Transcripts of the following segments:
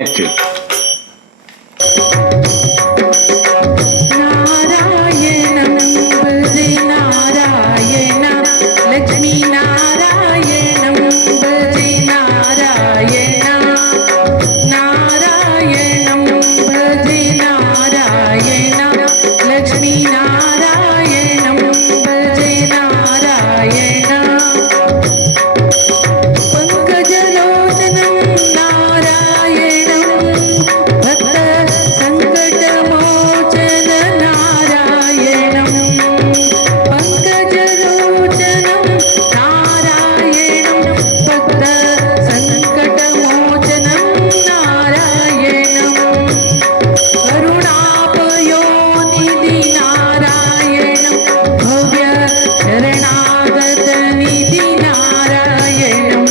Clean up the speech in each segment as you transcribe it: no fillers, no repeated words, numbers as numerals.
Active. नारायणं भजे नारायण लक्ष्मी नारायणं भजे नारायण नारायणं भजे नारायण लक्ष्मी नारायणं भजे नारायण पंकजलोचनं नारायणं भक्त संकटमोचन नारायणं पंकजलोचनं नारायणं भक्त संकटमोचनं नारायणं करुणापयोनिधि नारायणं भव्य शरणागतनिधि नारायणं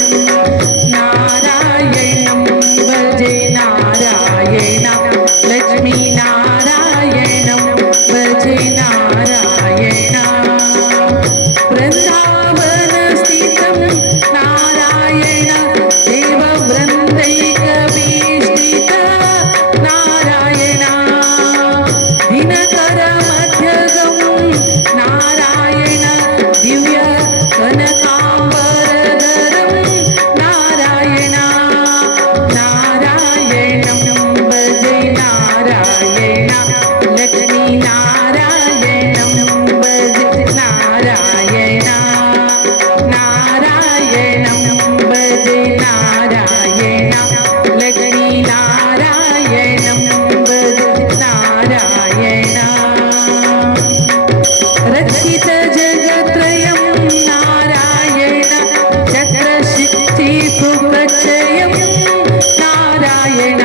नारायणं भजे नारायण लक्ष्मी नारायणं भजे नारायण वृन्दावनस्थितं नारायण देववृन्दैकवीक्षित नारायण दिनकरमध्यगं नारायण दिव्य कनकाम्बरधरं नारायण नारायणं भजे नारायण लक्ष्मी नारायणं भजे नारायण नारायणं भजे नारायण लक्ष्मी नारायणं भजे नारायण रक्षित जगत्रयं नारायण चक्रशिखिप्रचयं नारायण